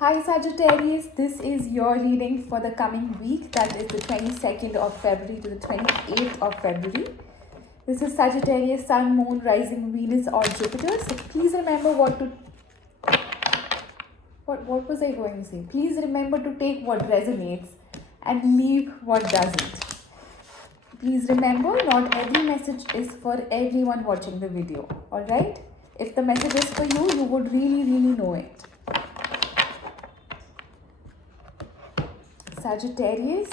Hi Sagittarius, this is your reading for the coming week, that is the 22nd of February to the 28th of February. This is Sagittarius, Sun, Moon, Rising, Venus or Jupiter. So please remember what was I going to say? Please remember to take what resonates and leave what doesn't. Please remember, not every message is for everyone watching the video, alright? If the message is for you, you would really know it. Sagittarius,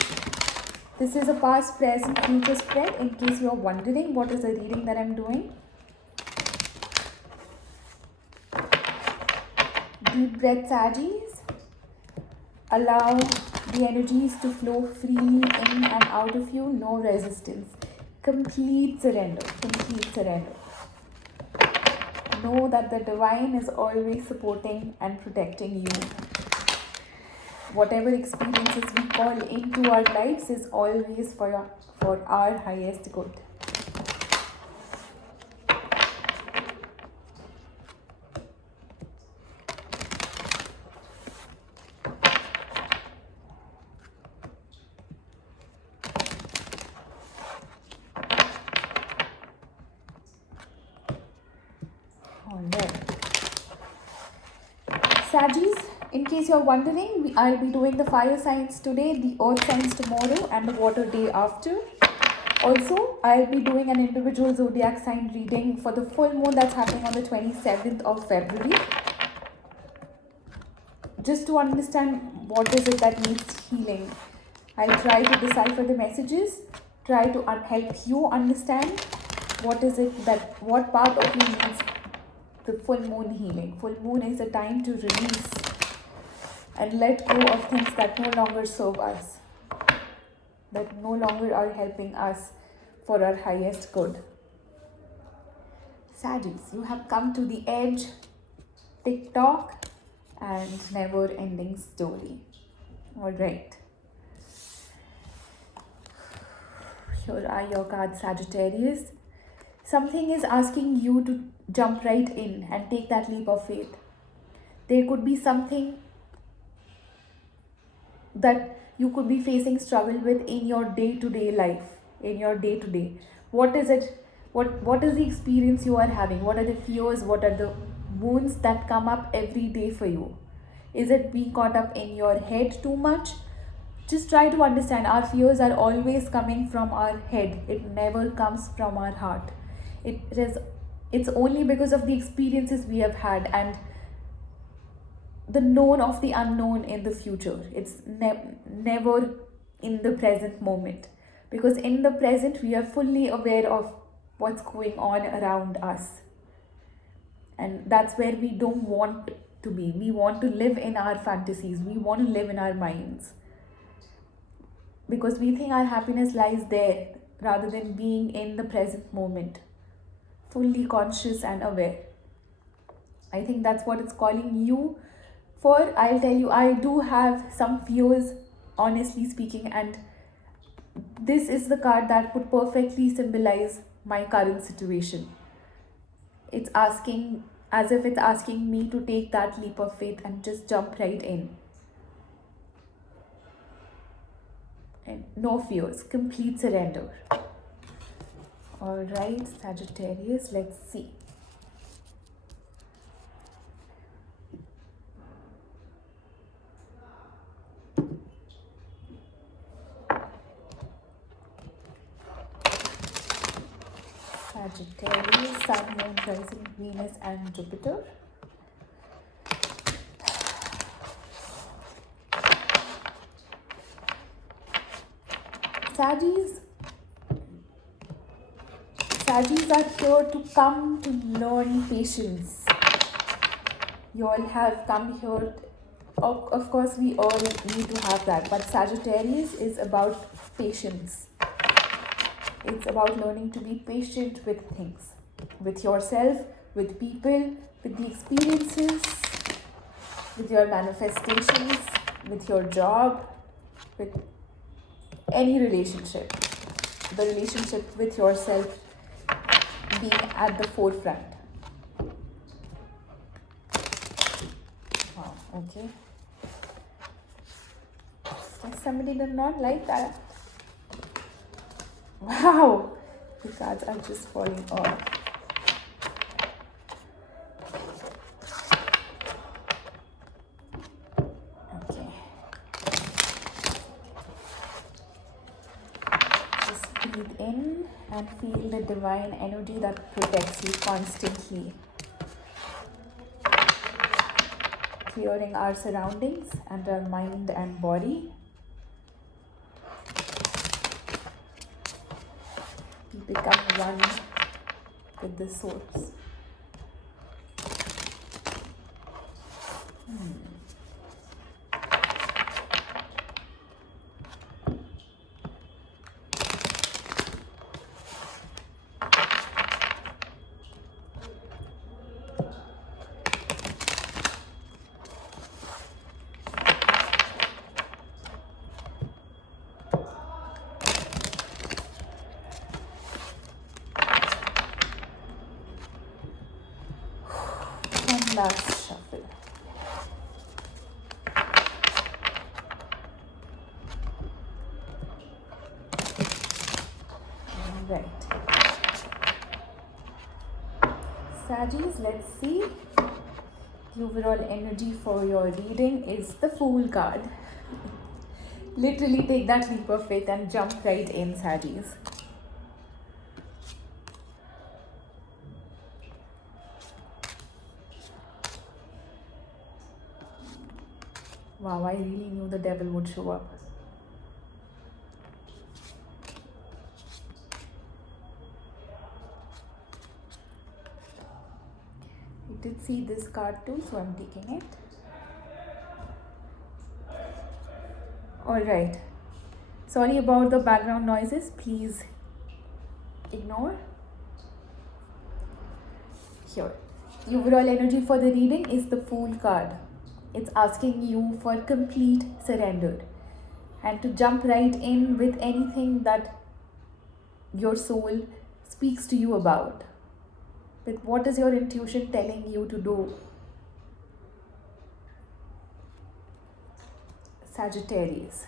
this is a past, present, future spread in case you are wondering what is the reading that I am doing. Deep breath, Saggies. Allow the energies to flow freely in and out of you, no resistance. Complete surrender, complete surrender. Know that the divine is always supporting and protecting you. Whatever experiences we call into our lives is always for our highest good. Alright. Saggies, in case you're wondering, I'll be doing the fire signs today, the earth signs tomorrow, and the water day after. Also, I'll be doing an individual zodiac sign reading for the full moon that's happening on the 27th of February. Just to understand what is it that needs healing. I'll try to decipher the messages, try to help you understand what part of you needs the full moon healing. Full moon is a time to release and let go of things that no longer serve us, that no longer are helping us for our highest good. Saggies, you have come to the edge, TikTok, and never-ending story. Alright. Here are your cards, Sagittarius. Something is asking you to jump right in and take that leap of faith. There could be something that you could be facing struggle with in your day-to-day life, in your day-to-day. What is it? What is the experience you are having? What are the fears? What are the wounds that come up every day for you? Is it being caught up in your head too much? Just try to understand, our fears are always coming from our head. It never comes from our heart. It's only because of the experiences we have had and the known of the unknown in the future. It's never in the present moment, because in the present we are fully aware of what's going on around us, and that's where we don't want to be. We want to live in our fantasies, we want to live in our minds, because we think our happiness lies there rather than being in the present moment, fully conscious and aware. I think that's what it's calling you for. I'll tell you, I do have some fears, honestly speaking, and this is the card that would perfectly symbolize my current situation. It's asking, as if it's asking me to take that leap of faith and just jump right in. And no fears, complete surrender. Alright, Sagittarius, let's see. Sagittarius, Sun, Moon, Rising, Venus and Jupiter. Saggies are here to come to learn patience. You all have come here. Of course, we all need to have that, but Sagittarius is about patience. It's about learning to be patient with things, with yourself, with people, with the experiences, with your manifestations, with your job, with any relationship. The relationship with yourself being at the forefront. Wow, okay. Somebody did not like that. Wow, the cards are just falling off. Okay. Just breathe in and feel the divine energy that protects you constantly. Clearing our surroundings and our mind and body. We become one with the source. One last shuffle. Right. Saggies, let's see. The overall energy for your reading is the Fool card. Literally take that leap of faith and jump right in, Saggies. Wow, I really knew the devil would show up. I did see this card too, so I'm taking it. Alright. Sorry about the background noises. Please ignore. Here. The overall energy for the reading is the Fool card. It's asking you for complete surrender and to jump right in with anything that your soul speaks to you about. With what is your intuition telling you to do? Sagittarius.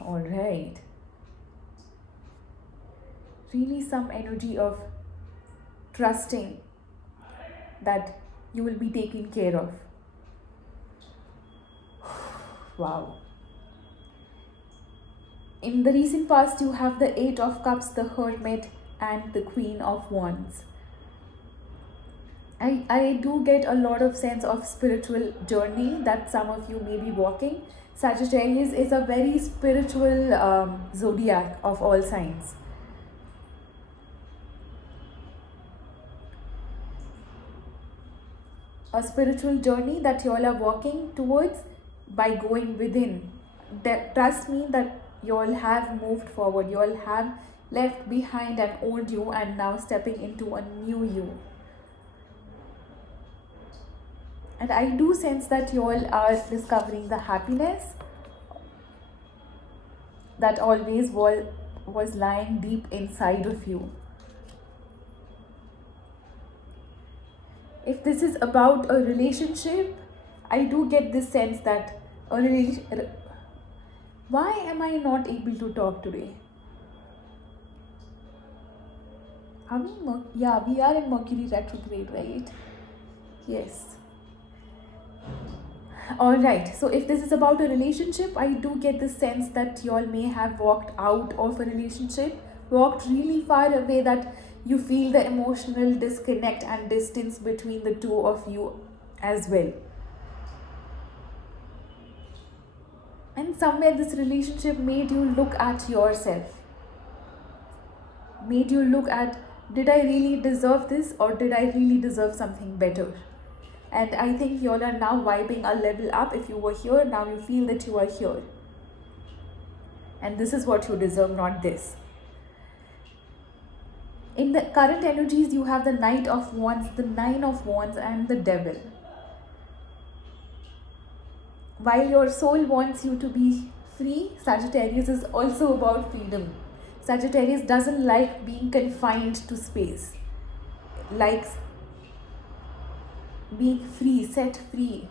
Alright. Really some energy of trusting that you will be taken care of. Wow. In the recent past, you have the Eight of Cups, the Hermit, and the Queen of Wands. I do get a lot of sense of spiritual journey that some of you may be walking. Sagittarius is a very spiritual zodiac of all signs. A spiritual journey that you all are walking towards by going within. Trust me that you all have moved forward. You all have left behind an old you and now stepping into a new you. And I do sense that you all are discovering the happiness that always was lying deep inside of you. If this is about a relationship, I do get this sense that a relationship. Why am I not able to talk today? Are we? Yeah, we are in Mercury retrograde, right? Yes. Alright, so if this is about a relationship, I do get the sense that you all may have walked out of a relationship, walked really far away, that you feel the emotional disconnect and distance between the two of you as well. And somewhere this relationship made you look at yourself. Made you look at, did I really deserve this, or did I really deserve something better? And I think you all are now vibing a level up. If you were here, now you feel that you are here. And this is what you deserve, not this. In the current energies, you have the Knight of Wands, the Nine of Wands, and the Devil. While your soul wants you to be free, Sagittarius is also about freedom. Sagittarius doesn't like being confined to space. Likes being free, set free.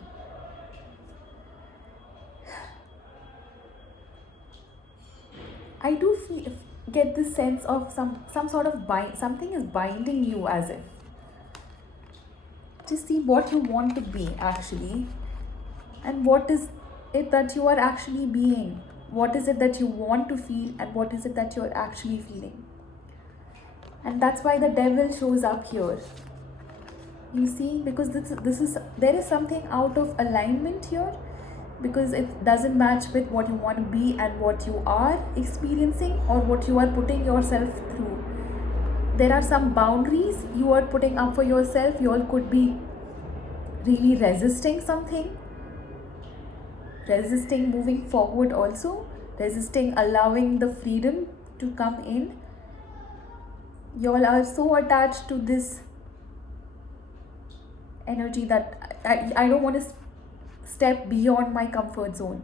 I do get this sense of some sort of something is binding you, as if to see what you want to be actually, and what is it that you are actually being, what is it that you want to feel, and what is it that you're actually feeling. And that's why the devil shows up here, you see, because this is there is something out of alignment here, because it doesn't match with what you want to be and what you are experiencing or what you are putting yourself through. There are some boundaries you are putting up for yourself. You all could be really resisting something, resisting moving forward, also resisting allowing the freedom to come in. You all are so attached to this energy that I don't want to step beyond my comfort zone,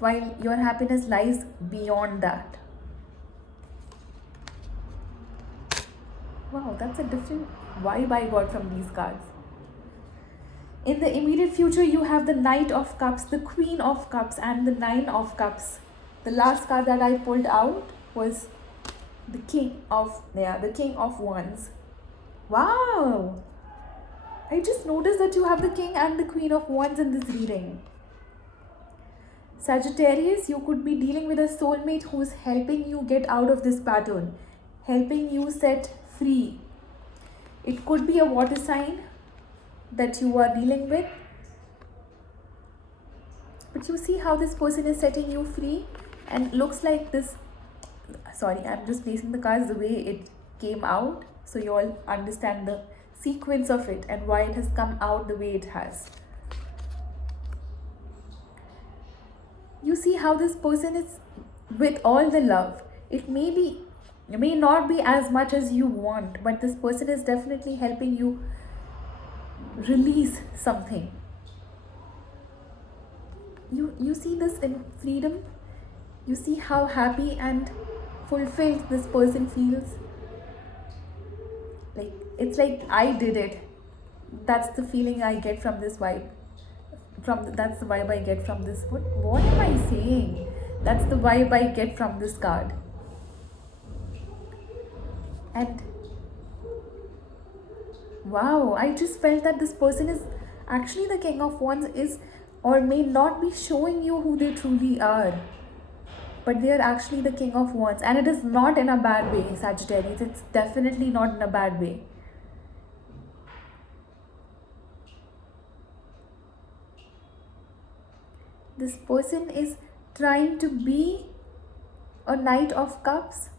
while your happiness lies beyond that. Wow, that's a different vibe I got from these cards. In the immediate future, you have the Knight of Cups, the Queen of Cups, and the Nine of Cups. The last card that I pulled out was the King of Wands. Wow! I just noticed that you have the King and the Queen of Wands in this reading. Sagittarius, you could be dealing with a soulmate who's helping you get out of this pattern, helping you set free. It could be a water sign that you are dealing with, but you see how this person is setting you free, and looks like this. Sorry, I'm just placing the cards the way it came out so you all understand the sequence of it and why it has come out the way it has. You see how this person is with all the love. It may not be as much as you want, but this person is definitely helping you release something. You see this in freedom. You see how happy and fulfilled this person feels. Like, it's like I did it. That's the feeling I get from this vibe. That's the vibe I get from this. What am I saying? That's the vibe I get from this card. And wow, I just felt that this person is actually the King of Wands, is or may not be showing you who they truly are, but they are actually the King of Wands, and it is not in a bad way, Sagittarius. It's definitely not in a bad way. This person is trying to be a Knight of Cups,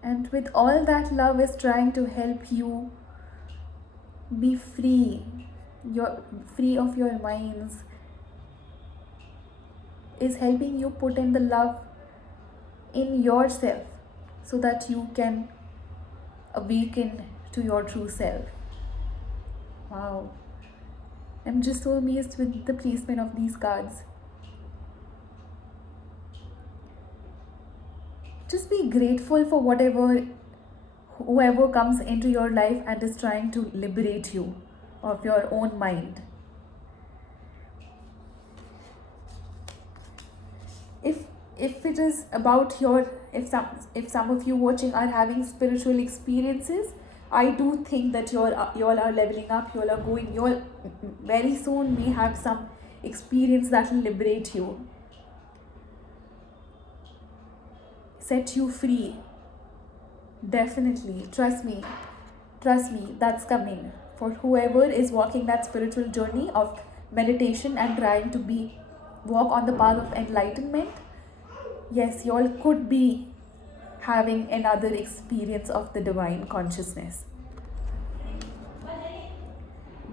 and with all that love is trying to help you be free. You're free of your minds, is helping you put in the love in yourself so that you can awaken to your true self. Wow, I'm just so amazed with the placement of these cards. Just be grateful for whoever comes into your life and is trying to liberate you of your own mind. If it is about if some of you watching are having spiritual experiences, I do think that you all are leveling up. You all very soon may have some experience that will liberate you, set you free. Definitely, trust me, that's coming for whoever is walking that spiritual journey of meditation and trying to walk on the path of enlightenment. Yes, you all could be having another experience of the divine consciousness.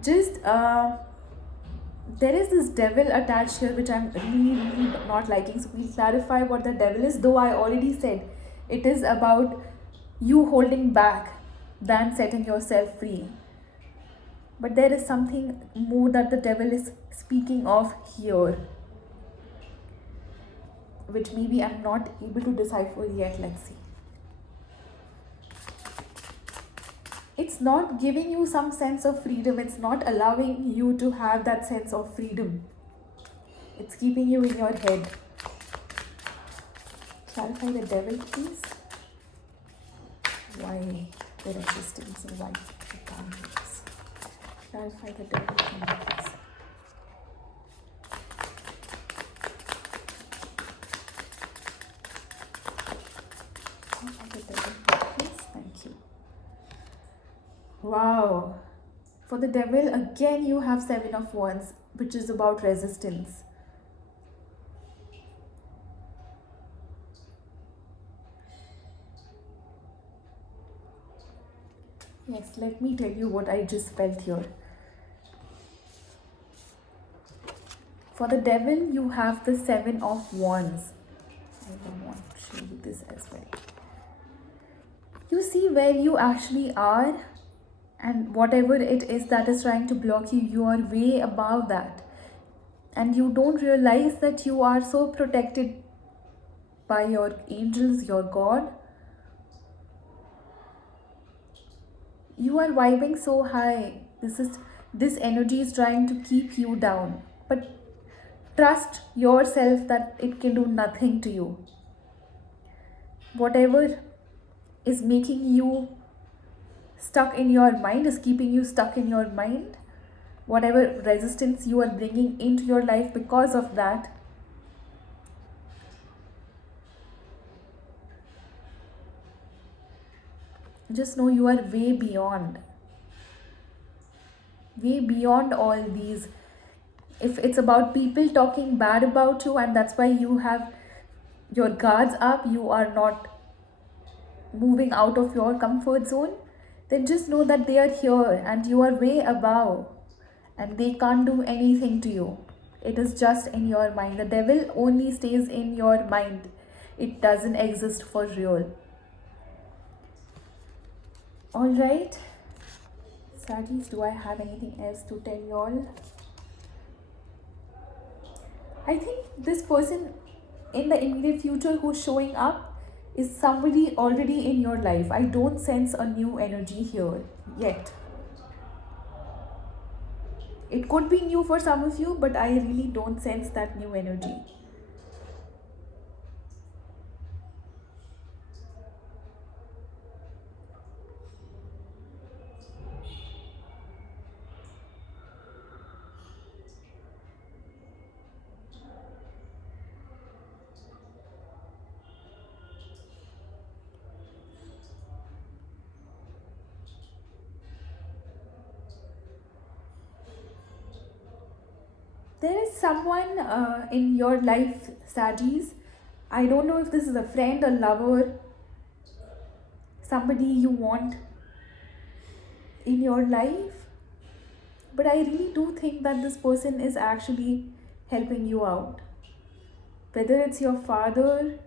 Just there is this devil attached here, which I'm really not liking. So please clarify what the devil is, though I already said it is about you holding back than setting yourself free. But there is something more that the devil is speaking of here, which maybe I'm not able to decipher yet. Let's see. It's not giving you some sense of freedom. It's not allowing you to have that sense of freedom. It's keeping you in your head. Clarify the devil, please. Why the resistance and why the boundaries? Clarify the devil for me, please. Clarify the devil, please. Thank you. Wow. For the devil, again you have Seven of Wands, which is about resistance. Yes, let me tell you what I just felt here. For the devil, you have the Seven of Wands. I want to show you this as well. You see where you actually are, and whatever it is that is trying to block you, you are way above that. And you don't realize that you are so protected by your angels, your God. You are vibing so high. This energy is trying to keep you down. But trust yourself that it can do nothing to you. Whatever is making you stuck in your mind, is keeping you stuck in your mind. Whatever resistance you are bringing into your life because of that, just know you are way beyond all these. If it's about people talking bad about you and that's why you have your guards up, you are not moving out of your comfort zone, then just know that they are here and you are way above and they can't do anything to you. It is just in your mind. The devil only stays in your mind. It doesn't exist for real. Alright, Sagis, do I have anything else to tell y'all? I think this person in the immediate future who's showing up is somebody already in your life. I don't sense a new energy here yet. It could be new for some of you, but I really don't sense that new energy. There is someone in your life, Sagis. I don't know if this is a friend, a lover, somebody you want in your life, but I really do think that this person is actually helping you out. Whether it's your father,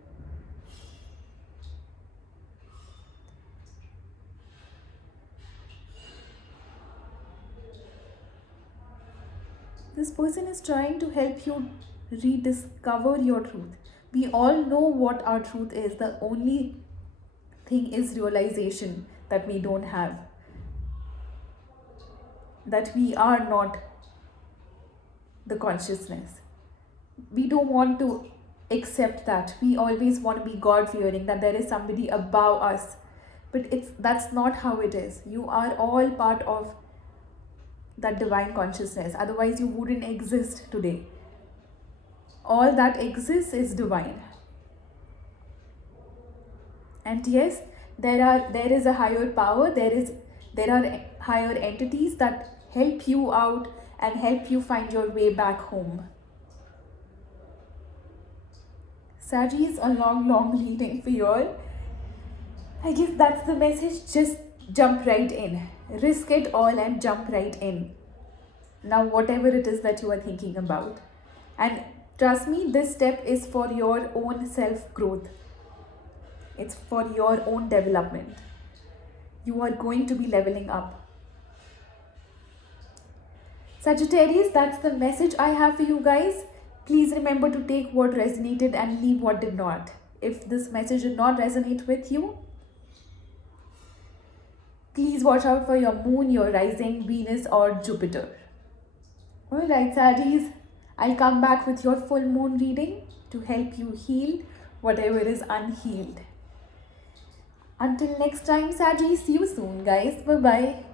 this person is trying to help you rediscover your truth. We all know what our truth is. The only thing is realization that we don't have. That we are not the consciousness. We don't want to accept that. We always want to be God fearing, that there is somebody above us. But that's not how it is. You are all part of that divine consciousness. Otherwise, you wouldn't exist today. All that exists is divine. And yes, there is a higher power. There are higher entities that help you out and help you find your way back home. Sagis, a long reading for you all. I guess that's the message. Just jump right in. Risk it all and jump right in. Now, whatever it is that you are thinking about. And trust me, this step is for your own self-growth. It's for your own development. You are going to be leveling up. Sagittarius, that's the message I have for you guys. Please remember to take what resonated and leave what did not. If this message did not resonate with you, please watch out for your moon, your rising, Venus or Jupiter. Alright, Saggies, I'll come back with your full moon reading to help you heal whatever is unhealed. Until next time, Saggy, see you soon, guys. Bye bye.